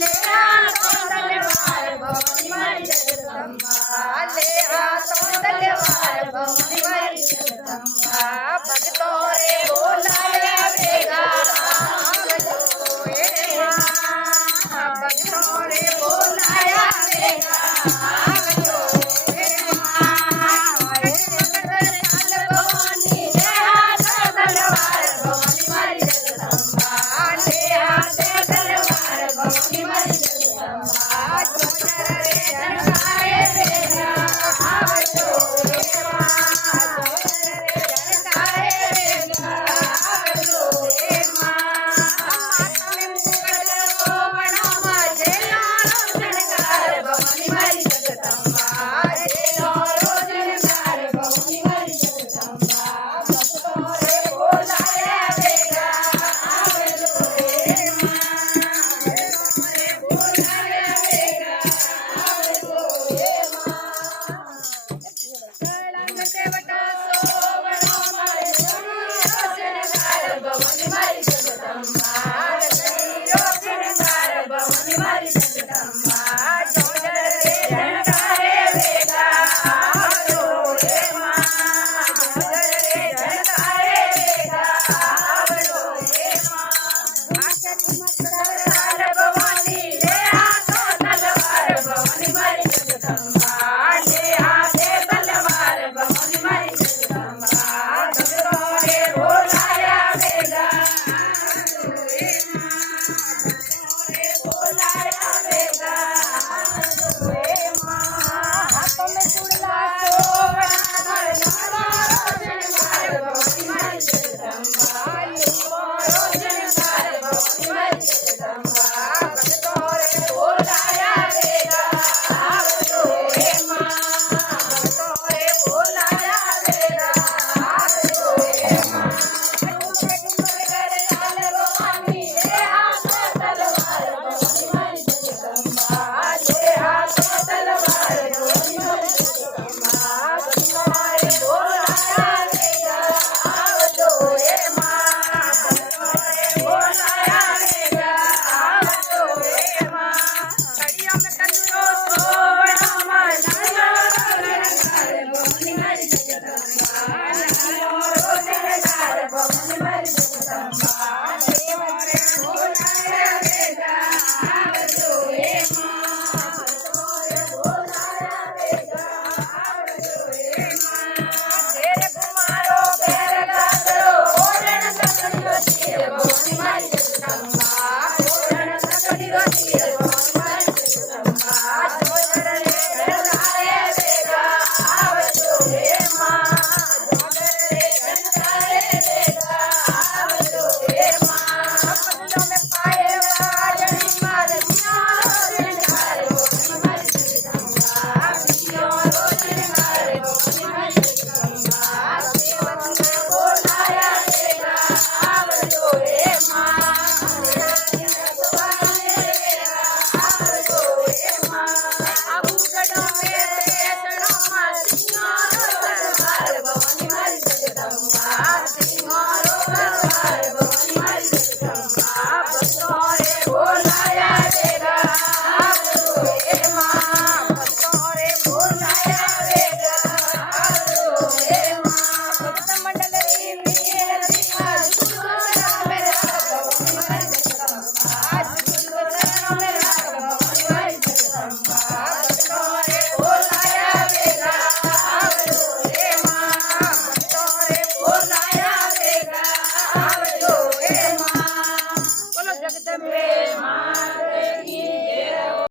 ले हाथों तलवार भवानी मारी जगदम्बा ले हाथों तलवार भवानी मारी जगदम्बा भक्तों रे बोलाया वेगा आवजो हे मां भक्तों रे बोलाया वेगा आवजो हे मां भवानी ले हाथों तलवार भवानी मारी जगदम्बा ले हाथों तलवार भवानी मारी जगदम्बा जोजर रे जनकारे वेगा आवजो हे मां जोजर रे जनकारे वेगा आवजो हे मां माता में मुगल रोवणो जेलानो जनकार भवानी मारी जगदम्बा जेलानो जनकार भवानी मारी जगदम्बा भक्तों रे बोलाया वेगा आवजो हे मां भक्तों रे बोलाया वेगा आवजो हे मां कलंग देवता सोवणो जनकार भवानी मारी जगदम्बा जनकार भवानी मारी जगदम्बा जोजर रे जनकारे वेगा आवजो हे मां जोजर रे जनकारे वेगा आवजो हे मां तलवार भवानी ले हाथों तलवार भवानी मारी जगदम्बा ले हाथे तलवार भवानी मारी जगदम्बा भक्तों रे बोलाया वेगा आवजो हे मां भक्तों रे बोलाया वेगा आवजो हे मां हाथों में चूड़ला सोवणा जनकार भवानी मारी जगदम्बा लुंगोरो जनकार भवानी मारी जगदम्बा भक्तों रे बोलाया वेगा आवजो हे मां भक्तों रे बोलाया वेगा आवजो हे मां भवानी ले हाथों तलवार भवानी मारी जगदम्बा ले हाथों तलवार भवानी मारी जगदम्बा भक्तों रे बोलाया वेगा आवजो हे मां भक्तों रे बोलाया वेगा आवजो हे मां कड़ियों में तंदुरो सोवणो जनकार भवानी मारी जगदम्बा नारियोरो जनकार भवानी मारी जगदम्बा देवों रे बोलाया वेगा आवजो हे मां भक्तों रे बोलाया वेगा आवजो हे मां घेर कुमारो घेर गागरो ओरण सकड़ियो तीर भवानी मारी जगदम्बा ओरण सकड़ियो तीर भवानी मारी जगदम्बा जोजर रे जनकारे वेगा आवजो हे मां जोजर रे जनकारे वेगा आवजो हे मां पगलों में पाए वाजनी मारनिया जनकार भवानी मारी जगदम्बा पियो रो जनकार भवानी मारी जगदम्बा सेवक में बोलाया वेगा आवजो हे मां आवजो हे मां आभूषणों में तेसड़ों सिंहारो तलवार भवानी मारी जगदम्बा सिंहारो तलवार भवानी मारी जगदम्बा भक्तों रे बोलाया वेगा